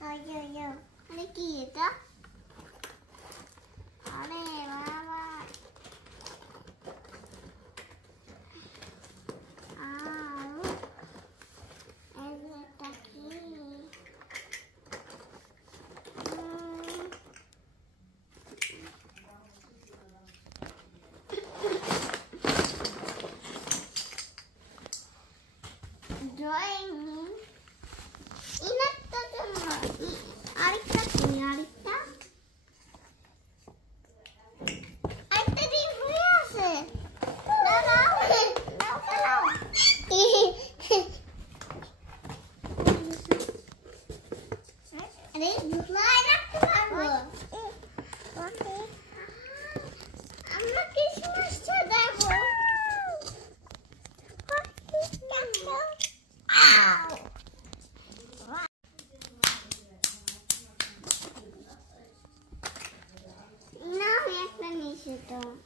আরে কি এটা? আরে বাবা এটা কি? ড্রয়িং ইনারটা জন্য আরেকটা কি? আরেকটা দিন হয়ে আছে। দাঁড়াও আরে ঢুকলাই রাখতে পারবো। আমরা ক্রিসমাসটা দেবো।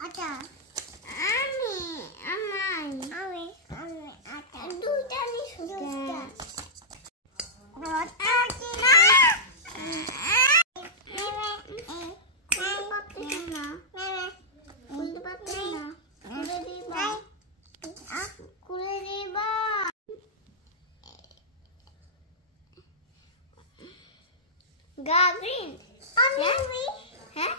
আচ্ছা আমি আচ্ছা দুইটা নিছো Green. Huh?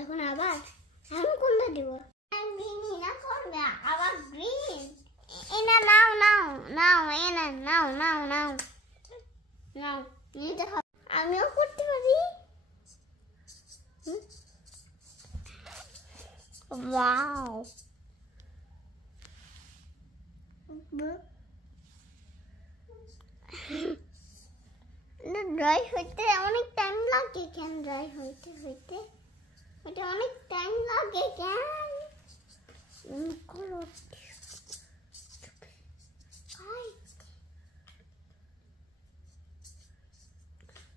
এখন আবার আমি কোনটা দিব? গ্রিন না করবে আবার গ্রিন। এটা নাও এটা নাও এটা আমিও করতে পারি। ওয়াও ড্রাই হইতে অনেক টাইম লাগে কেন? ড্রাই হইতে এটা অনেক টাইম লাগে কেন?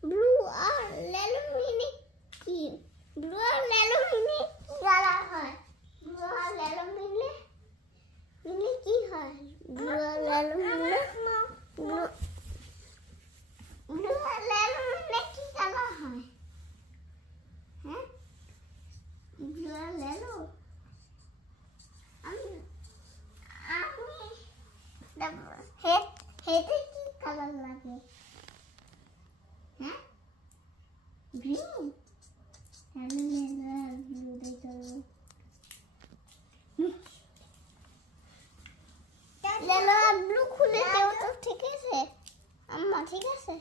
ব্লু আর লেলো মিনি কি? ব্লু আর লেলো মিনি কালার হয়। ব্লু আর লেলো মিলে কি হয়? ব্লু আর লেলো মিলে ব্লু আর লেলো মিলে কি কালার হয়? হ্যাঁ ব্লু আর লেলো হেতে কি কালার লাগে? হ্যাঁ গ্রিন লেলো ব্লু খুলে দেও তো। ঠিক আছে আম্মা? ঠিক আছে।